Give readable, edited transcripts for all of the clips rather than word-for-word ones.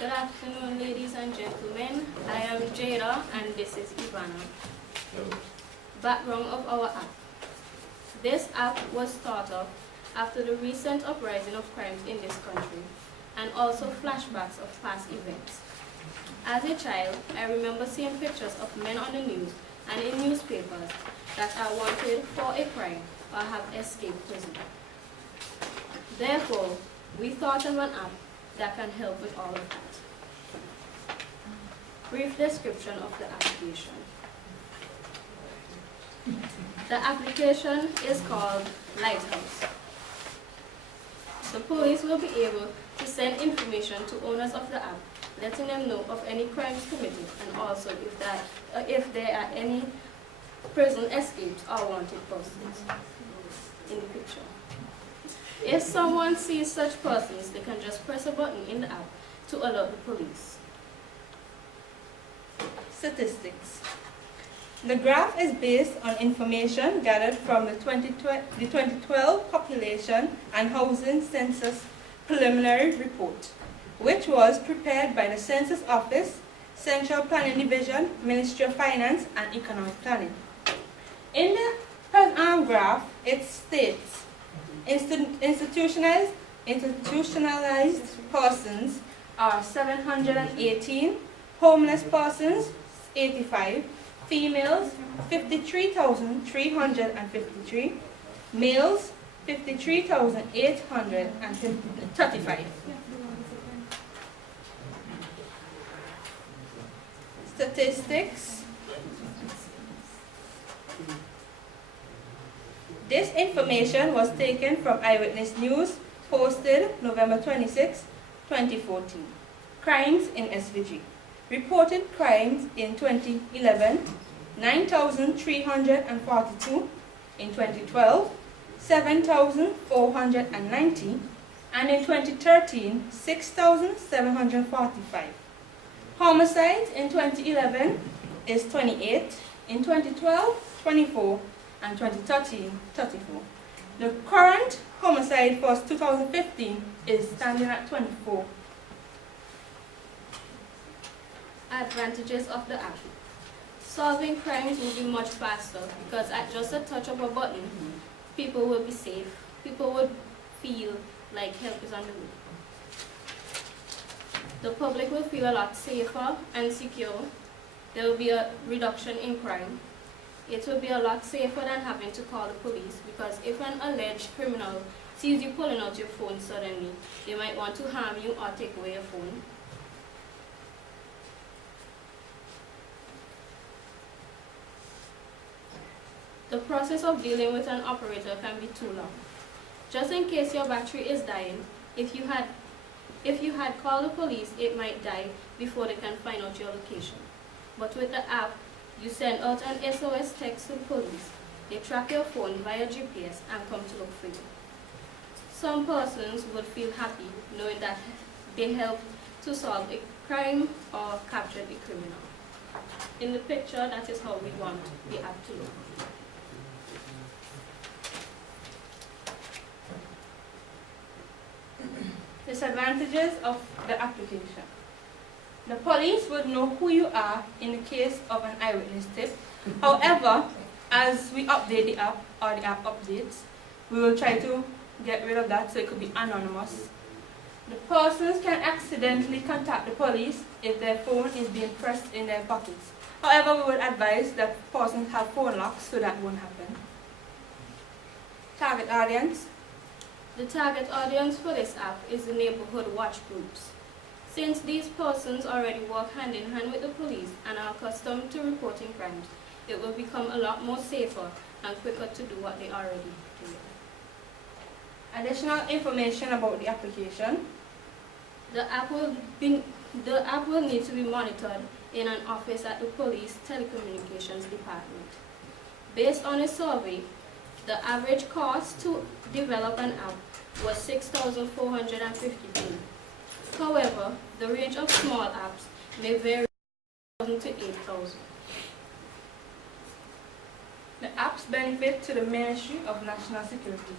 Good afternoon, ladies and gentlemen. I am Jada and this is Ivana. Background of our app. This app was thought of after the recent uprising of crimes in this country and also flashbacks of past events. As a child, I remember seeing pictures of men on the news and in newspapers that are wanted for a crime or have escaped prison. Therefore, we thought of an app that can help with all of that. Brief description of the application. The application is called Lighthouse. The police will be able to send information to owners of the app, letting them know of any crimes committed and also if there are any prison escapes or wanted persons in the picture. If someone sees such persons, they can just press a button in the app to alert the police. Statistics. The graph is based on information gathered from the 2012 Population and Housing Census Preliminary Report, which was prepared by the Census Office, Central Planning Division, Ministry of Finance, and Economic Planning. In the graph, it states institutionalized persons are 718, homeless persons 85, females 53,353, males 53,835. Statistics. This information was taken from Eyewitness News, posted November 26, 2014. Crimes in SVG. Reported crimes in 2011, 9,342, in 2012, 7,490, and in 2013, 6,745. Homicides in 2011 is 28, in 2012, 24, and 2013, 34. The current homicide for 2015 is standing at 24. Advantages of the app. Solving crimes will be much faster because at just a touch of a button, people will be safe. People would feel like help is on the way. The public will feel a lot safer and secure. There will be a reduction in crime. It will be a lot safer than having to call the police because if an alleged criminal sees you pulling out your phone suddenly, they might want to harm you or take away your phone. The process of dealing with an operator can be too long. Just in case your battery is dying, if you had called the police, it might die before they can find out your location. But with the app, you send out an SOS text to the police. They track your phone via GPS and come to look for you. Some persons would feel happy knowing that they helped to solve a crime or captured a criminal. In the picture, that is how we want the app to look. Disadvantages of the application. The police would know who you are in the case of an eyewitness tip. However, as we update the app or the app updates, we will try to get rid of that so it could be anonymous. The persons can accidentally contact the police if their phone is being pressed in their pockets. However, we would advise that persons have phone locks so that won't happen. Target audience. The target audience for this app is the neighborhood watch groups. Since these persons already work hand in hand with the police and are accustomed to reporting crimes, it will become a lot more safer and quicker to do what they already do. Additional information about the application. The app will need to be monitored in an office at the police telecommunications department. Based on a survey, the average cost to develop an app was $6,452. However, the range of small apps may vary from $1,000 to $8,000. The app's benefit to the Ministry of National Security.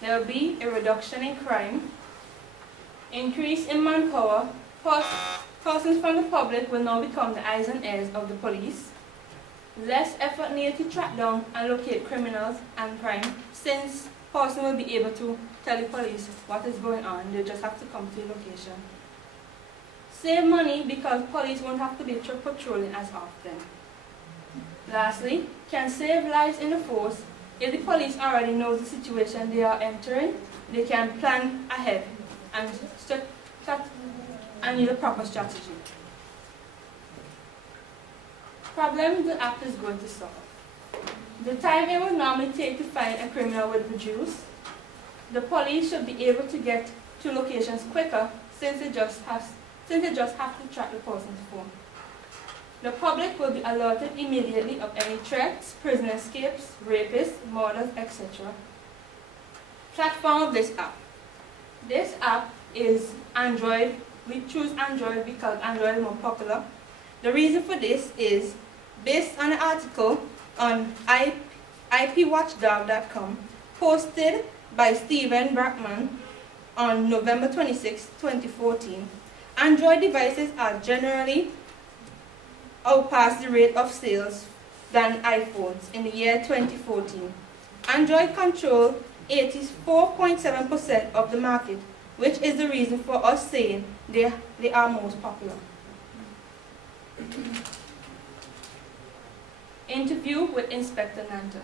There will be a reduction in crime, increase in manpower, Persons from the public will now become the eyes and ears of the police. Less effort needed to track down and locate criminals and crime, since persons will be able to tell the police what is going on. They just have to come to the location. Save money because police won't have to be patrolling as often. Lastly, can save lives in the force. If the police already knows the situation they are entering, they can plan ahead and use a proper strategy. Problem the app is going to solve. The time it would normally take to find a criminal would reduce. The police should be able to get to locations quicker since they just have to track the person's phone. The public will be alerted immediately of any threats, prisoner escapes, rapists, murders, etc. Platform of this app. This app is Android. We choose Android because Android is more popular. The reason for this is based on an article on IPWatchdog.com posted by Stephen Brackman on November 26, 2014. Android devices are generally outpass the rate of sales than iPhones in the year 2014. Android control 84.7% of the market, which is the reason for us saying they are most popular. Interview with Inspector Nanton.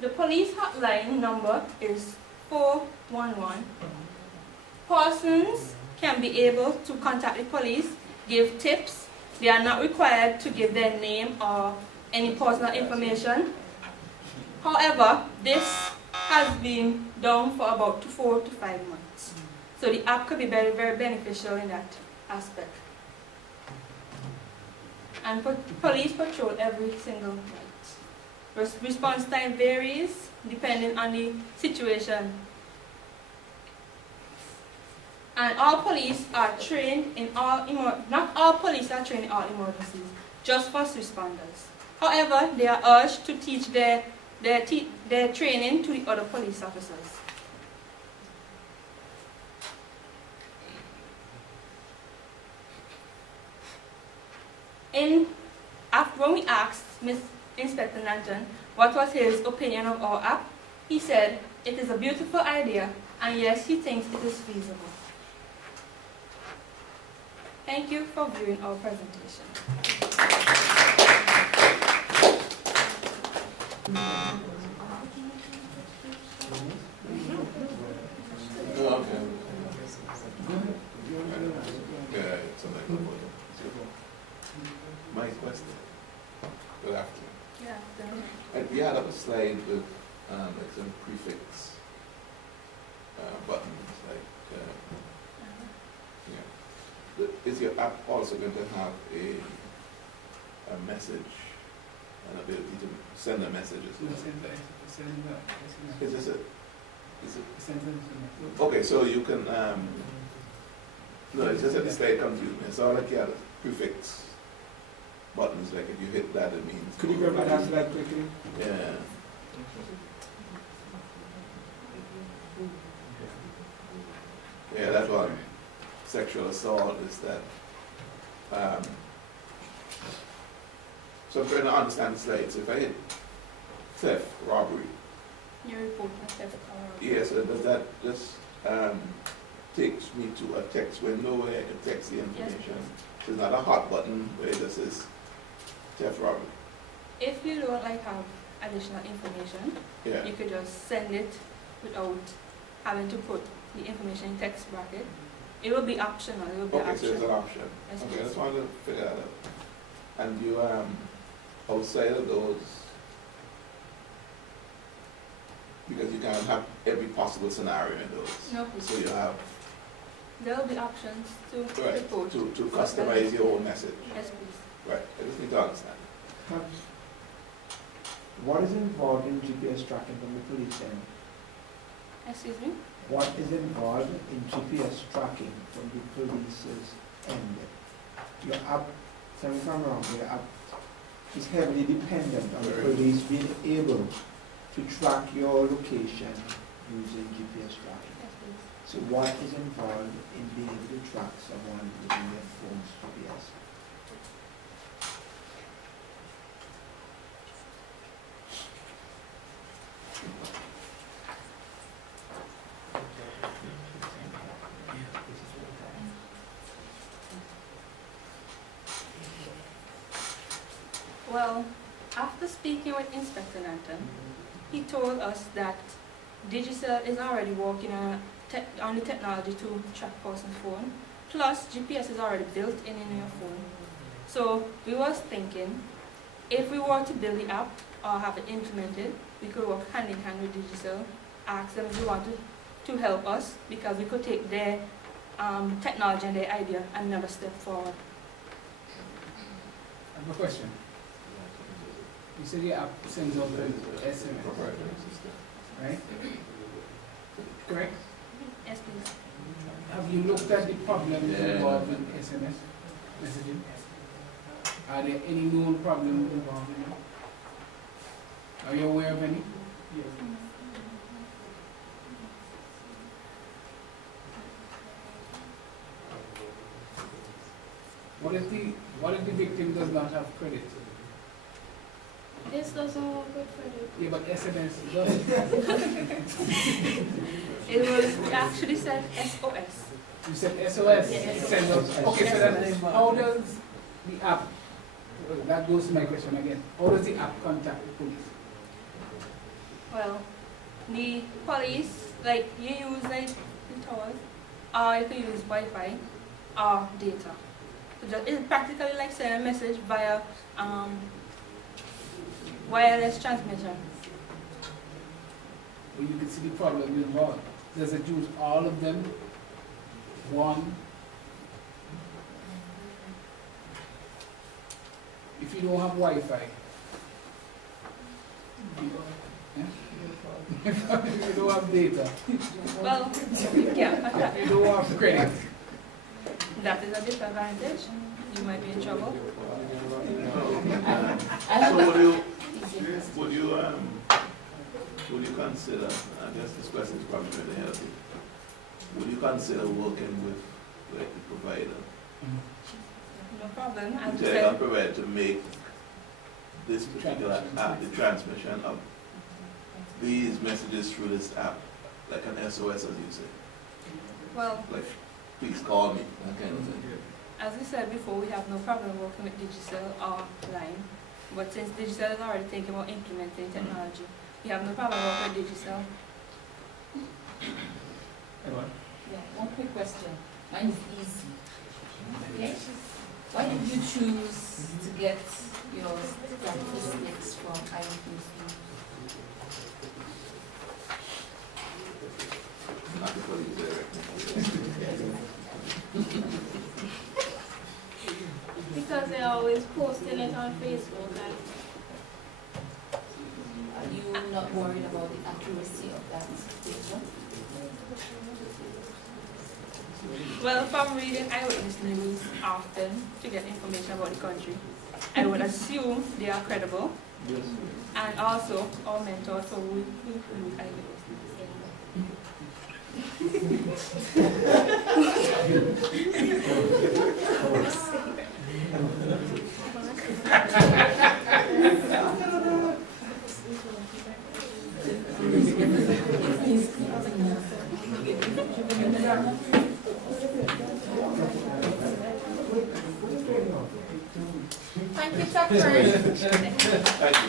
The police hotline number is 411. Persons can be able to contact the police, give tips. They are not required to give their name or any personal information. However, this has been done for about 4 to 5 months. So the app could be very, very beneficial in that aspect. And police patrol every single night. Response time varies depending on the situation. And all police are trained in not all police are trained in all emergencies, just first responders. However, they are urged to teach their training to the other police officers. When we asked Inspector Nanton what was his opinion of our app, he said it is a beautiful idea and yes, he thinks it is feasible. Thank you for viewing our presentation. Okay. Yeah, something. My question. Good afternoon. Yeah. And we had up a slide with like some prefix buttons, like yeah. But is your app also going to have a message, an ability to send a message as well? Is this it? Okay, so you can no, it's just that the slide confused me. It's all like you have prefix buttons, like if you hit that it means. Could you grab my that slide quickly? Yeah. Yeah, that's what sexual assault is that. So I'm trying to understand the slides. If I hit theft, robbery, Your report must have a color. yes, so does that just takes me to a text window where it takes the information? So it's not a hot button where it just says theft, robbery. If you don't have additional information, Yeah. you could just send it without having to put the information in text bracket. It will be optional. It will be Okay, so it's an optional. option. Yes, Okay, I please. just wanted to figure that out. And you, outside of those, because you can't have every possible scenario in those. No, So you have, there will be options to right, report. to customize your own message. Yes, please. Right, I just need to understand. What is involved in GPS tracking from the police end? Excuse me? What is involved in GPS tracking from the police's end? Your app, tell me if I'm wrong, your app is heavily dependent on the Very. police being able to to track your location using GPS tracking. Yes, please. So what is involved in being able to track someone using their phone's GPS? Well, after speaking with Inspector Nanton, he told us that Digicel is already working on the technology to track person's phone. Plus, GPS is already built in your phone. So we was thinking, if we were to build the app or have it implemented, we could work hand in hand with Digicel, ask them if they wanted to help us, because we could take their technology and their idea another step forward. I have a question. You said your app sends out an SMS, right? Correct? Yes, please. Have you looked at the problems involved in SMS messaging? Are there any known problems involved in that? Are you aware of any? What if the victim does not have credit? This doesn't work with credit. Yeah, but SMS does. It was actually said SOS. You said SOS. Yeah, It sends out. Okay, so that, how does the app, that goes to my question again, how does the app contact the police? Well, the police, like, you use like the towers, or you can use Wi-Fi or data. So it's practically like sending a message via wireless transmission. Well, you can see the problem involved. Does it use all of them? One? If you don't have Wi-Fi, if you don't have data, Well, yeah, if you don't have credit, that is a disadvantage. You might be in trouble. So would you consider, I guess this question is probably going to help you, would you consider working with like the provider, No problem. the As you telecom said, provider, to make this particular app, the transmission of these messages through this app, like an SOS, as you say, well, like please call me, that kind of thing. as we said before, we have no problem working with Digicel or Line. But since Digicel is already thinking about implementing technology, we have no problem working with Digicel. Yeah, one quick question. Mine is easy. Okay? Why did you choose to get your statistics from INPC? Not the police directly. Because they're always posting it on Facebook and Are you not worried about the accuracy of that data? Well, from reading eyewitness news often to get information about the country, I would assume they are credible. Yes. And also our mentors who include eyewitness Thank you, Tucker. Thank you.